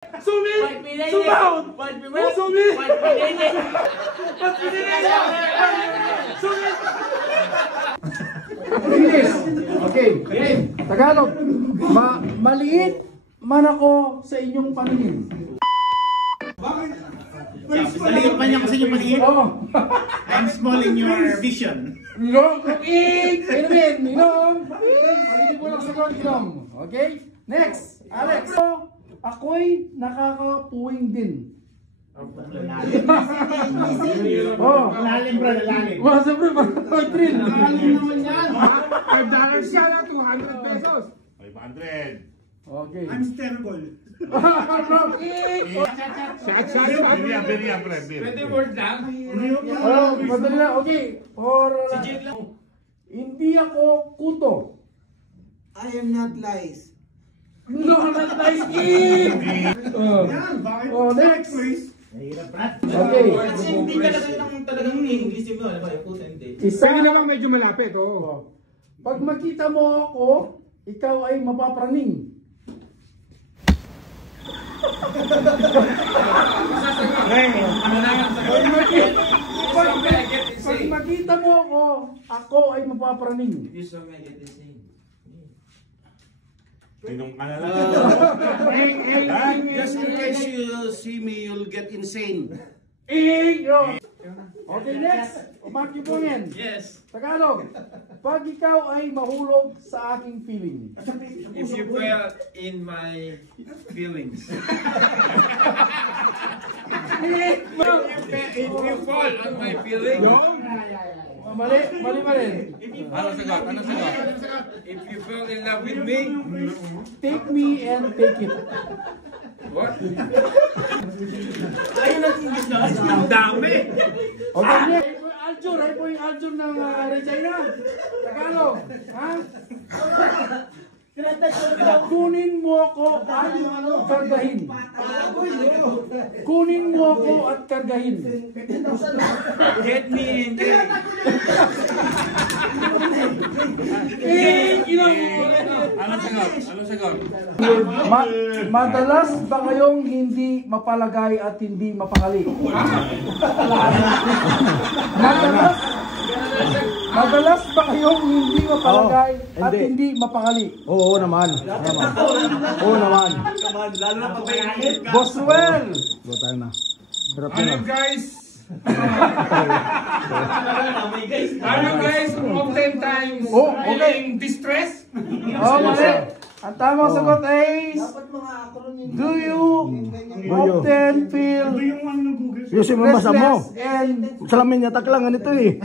Sumil! Sumahod! Sumil! Sumil! English. Okay. Tagalog. Maliit man ako sa inyong paningin. Maliit man niya kasi yung maliit. Oo. I'm small in your vision. Inom! Inom! Palitin mo lang sagot, inom. Okay? Next. Alex. Ako'y nakakapuwing din. Lalim bro, lalim. Masa bro, mag-drill. Lalim naman yan. $5 siya na, 200 pesos. 500. Okay. I'm terrible. Berian, pre. Pwede word lang. Madali na. Okay. Hindi ako kuto. I am not lies. No, not like next. Okay. Kasi hindi talagang English mo, alam mo, yung puto hindi. Pwede naman medyo malapit, oo. Pag makita mo ako, ikaw ay mapapraning. Pag makita mo ako ay mapapraning. Tinong ka na lang. Just in case you see me, you'll get insane. Okay, next. Umaki po yan. Yes. Tagalog. Pag ikaw ay mahulog sa aking feeling. If you fell in my feelings. If you fall on my feelings. Mali. Anong sagot? If you fell in love with me. Take me and take it. What? Ayun ang English na. Ang dami. Okay, next. Aljur, ay po yung Aljur ng Regina. Tagalog. Ha? Kunin mo ako at kargahin. Kunin mo ako at kargahin. Get me in there. Anong sagot? Madalas ba kayong hindi mapalagay at hindi mapakali? Madalas ba kayong hindi mapalagay at hindi mapakali? Oo naman. Oo naman. Lalo na pag may Boswell! Go tayo na. Hirap Ano na. guys? Ano guys? Of 10 times. Oh, okay. Feeling distress? Oh, mali. Ang tamang sagot ay do you often feel Yung si mamasa mo. restless and Salamin niya taklang ganito eh.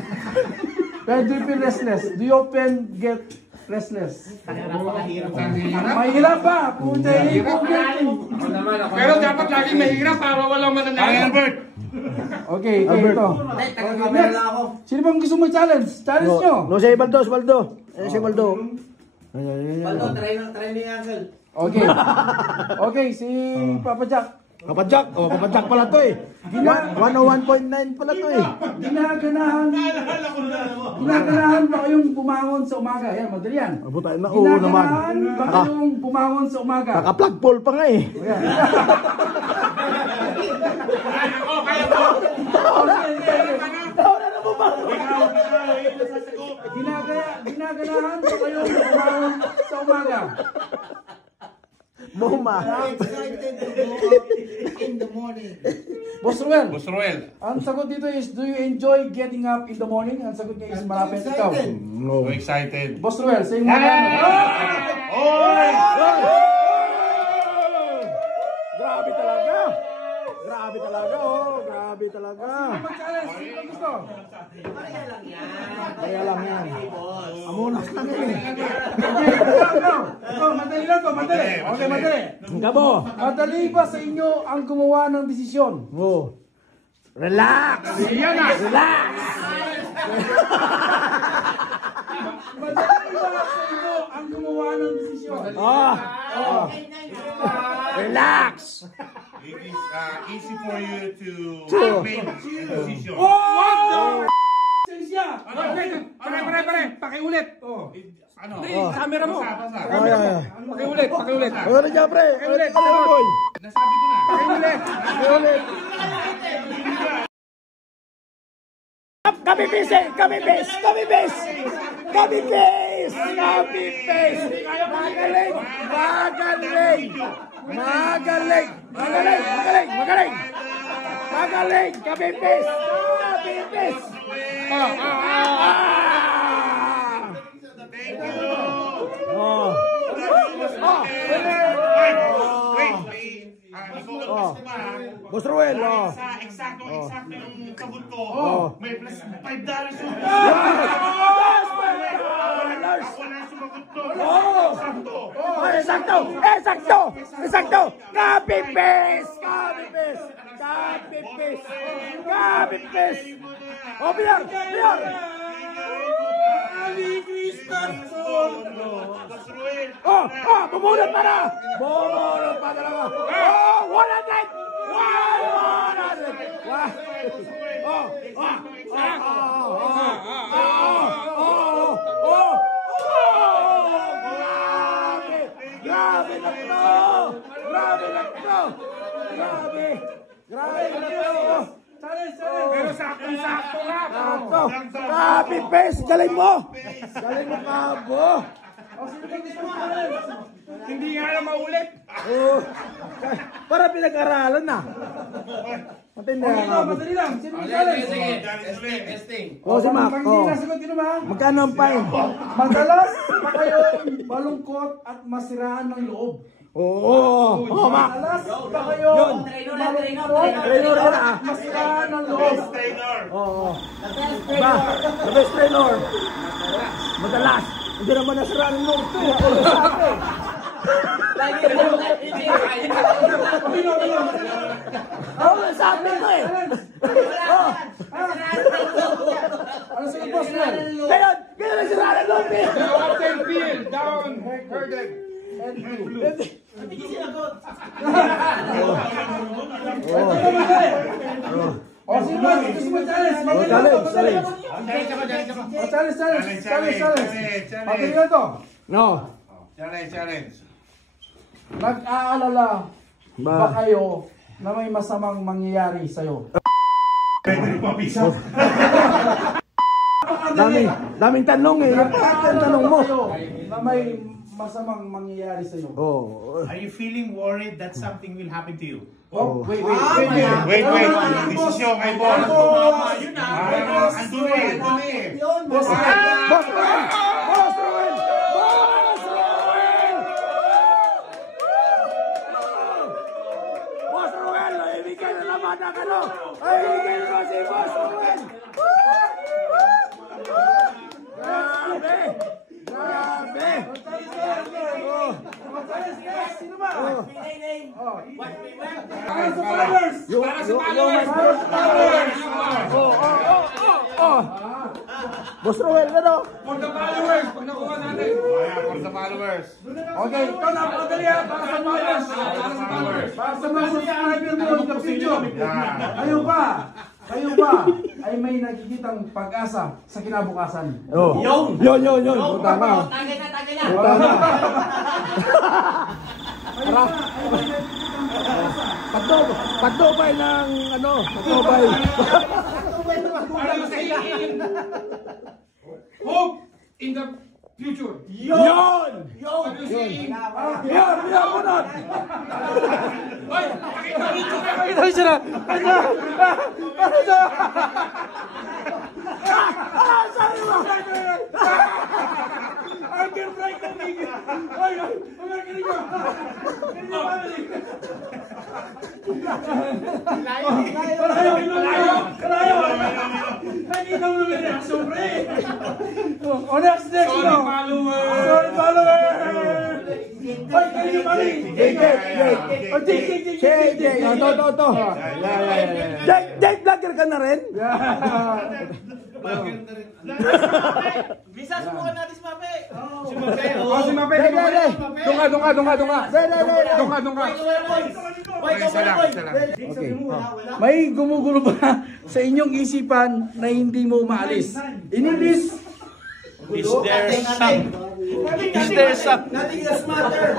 do you feel restless? Do you often get restless? Mahirap ba? Puta Pero dapat laging mahirap para walang mananalo. Okay, ito. Next. Sino bang gusto mo challenge? Challenge nyo. No, si Baldo. Si Baldo. Baldo, try ni Uncle. Okay. Okay, si Papa Jack. Papa Jack pala to eh. 101.9 pala to eh. Ginaganahan ba kayong bumangon sa umaga? Yan, madali yan. Abutay na, oo naman. Ginaganahan ba kayong bumangon sa umaga? Naka-plug pole pa nga eh. Ayan. Ginaganahan ba kayong bumangon sa umaga? Moma. Excited to go out in the morning. Boss Ruel. Roel. Ang sagot dito is, do you enjoy getting up in the morning? Ang sagot niya is, malapit ikaw. No. So excited. Boss Ruel, say mo na. Oy! Grabe talaga. Grabe talaga oh. Grabe talaga. Mag-challenge, sino gusto? Kaya lang yan. Amunas lang yan eh. Ito, madali lang to, madali. Okay, madali. Gabo. Madali ba sa inyo ang gumawa ng desisyon? Oh. Relax. Yan na. Relax. Madali ba sa inyo ang gumawa ng desisyon? Relax. It is easy for you to make a decision. Oh! Siya! Pare. Pakiulit. Ano? Camera mo. Basa. Oh, yeah. Pakiulit. Ano dyan, pre? Pakiulit. Ano, boy? Nasabi ko na. Ulit. Ulit. Copy paste! Copy paste! Copy paste! Copy paste! Copy paste! Magaling! Magaling! Magaling! Magaling! Magaling! Magaling! Magaling! Copy paste! Copy paste! Thank you. Oh. Boss Ruel, oh. Sa eksakto yung sagot ko, may plus $5 yung wala sumagot to. Eksakto! Eksakto! Eksakto! Copy paste! Copy paste! Copy paste! Copy paste! Oh, biar! Biar! Oh! Oh! Bumunot pa na! Bumunot pa talaga! Oh! 100! 100! Oh! Oh! Oh! Grabe na to! Grabe na to! Grabe! Grabe na to! Pero sakto-sakto nga. Sakto! Copy paste! Galing mo! Galing mo, Kabo! Hindi nga na maulit. Oh! Para pinag-aralan na! Matindi na, Kabo. Madali lang. Sino may challenge? Oh, si Mac. Pag Oh. hindi nasagot, yun ba? Magkano ang fine? Madalas pa kayong malungkot at masiraan ng loob. Oo! Oh, Mac! Madalas pa kayong malungkot Trainer ka na, ah. at masiraan ng loob. Oo. Ba? The best trainer. Madalas. Hindi naman nasira ng norte. Ako na sabi. Ako na sabi ko eh. Oh. Ano sa boss mo? Ngayon, ganyan nasira ng norte. Captain Phil, down. Herded. O, sino ba? Gusto mo challenge? Madali lang, madali. O, challenge. Madali lang to. No. Challenge. Nag-aalala ba Ba? kayo na may masamang mangyayari sa'yo? Daming tanong eh. Napakita ang tanong mo. Kayo na may masamang mangyayari sa'yo. Oh. Are you feeling worried that something will happen to you? Oh, wait. Wait. Desisyon kay boss. Yun na. Andun eh. Boss, Boss Ruel! Boss Ruel! Boss Ruel! Boss Ruel! Ibigay na naman ang ano! Ibigay na si Boss Ruel! Grabe! Grabe! sino ba? Boss Ruel, ano? For the followers, pag nakuha natin. For the followers. Okay, ito na, madali ha, para sa followers. Para sa mga subscriber mo ng video. Kayo ba ay may nakikitang pag-asa sa kinabukasan? Oh. Yun. Punta ka. Punta ka. Patubay ng ano? Patubay. Alam mo sa hope in the future. Yun! What you see? Yun, bunot! Hoy, pakita mo yung tsura. Pakita mo siya na! Sabi mo! Arthur Frank Dominguez! Ay! Magaling ko! Kalayo! Nakita mo naman reaction, pre! O, next! Sorry, followers. Sorry, followers! Ay, kayo mali! JJ! Ito. Jake Vlogger ka na rin? Bisa, subukan natin si Mape. Oh, si Mape. Doon ka. Isa lang. Okay. May gumugulo ba sa inyong isipan na hindi mo maalis? In English, Is there Is there some... Nothing else matter.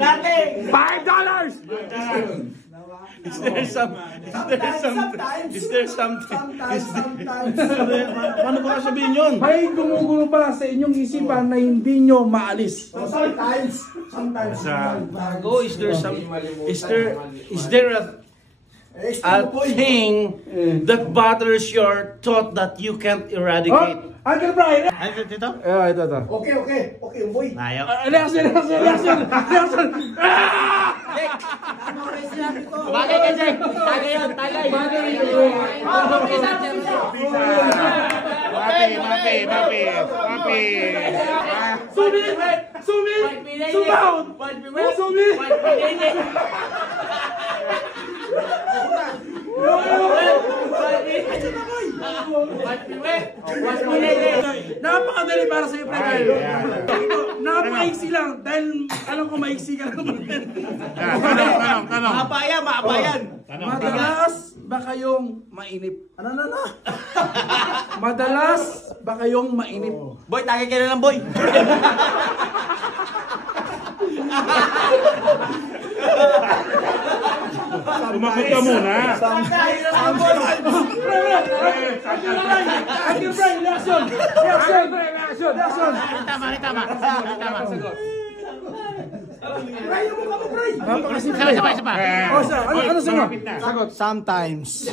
Nothing. $5. Is there some... Ano ba sabihin yun? May gumugulo pala sa inyong isipan na hindi nyo maalis. Sometimes. Go, is there a thing that bothers your thought that you can't eradicate? Uncle Brian. Ito? Ito. Okay, boy. Ayaw. Reaction. Bagay kasi. Tagay yun. Mapi. Napakadali para sa iyo, pre. Napakaiksi lang. Dahil alam ko maiksi ka lang. Tanong. Maapayan. Madalas ba kayong mainip? Ano? Madalas ba kayong mainip? Boy, tagay ka na lang, boy. Tumakot ka muna. Uncle Brian, reaction. Tama. Napakasimple. Sabay. Ano sagot? Sagot, sometimes.